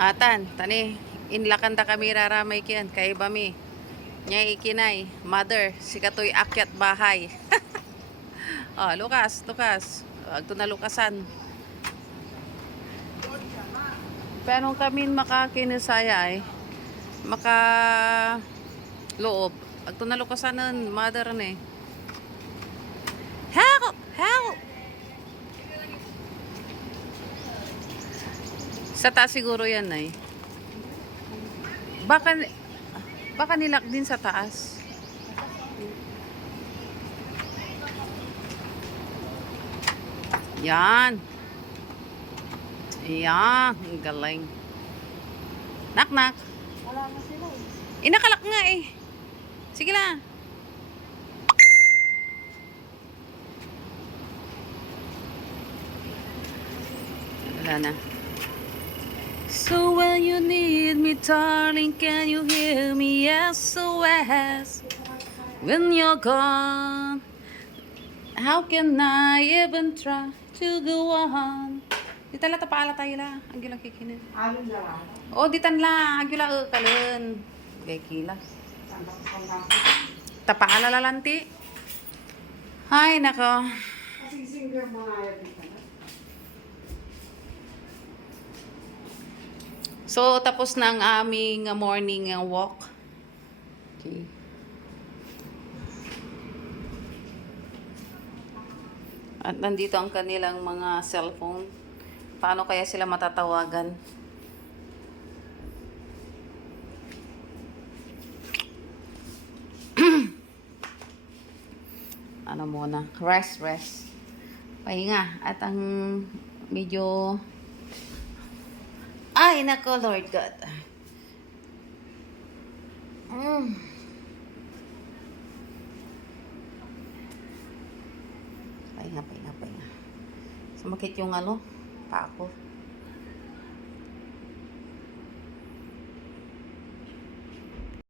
Atan, tani, inlakan ta kami raramay kiyan, kay bami. Nya ikinay, mother, si katoy akyat bahay. Oh, lukas, lukas. Agto na lukasan. Pero kami makakinisaya ay, maka loob. Agto na lukasan nun, mother ni. Help! Help! Sa taas siguro yan ay. Baka, baka nilak din sa taas. Yan. Yan. Ang galing. Nak. Wala na sila eh. Inakalak nga eh. Sige lang. Wala na. So when you need me, darling, can you hear me? SOS. When you're gone, how can I even try to go on? Di tala tapaala tayo la. Ang gilang kikinin. Alin lang. Oh, di tan la. Ang gilang kalun. Bekila. Tapaala la lanti. Ay, nako. Kasi singer mga ayaw dito na. So, tapos na ang aming morning walk. Okay. At nandito ang kanilang mga cellphone. Paano kaya sila matatawagan? Ano muna? Rest. Pahinga. At ang medyo... Ay, nako, Lord God. Pahinga. Sumakit yung ano, pa ako.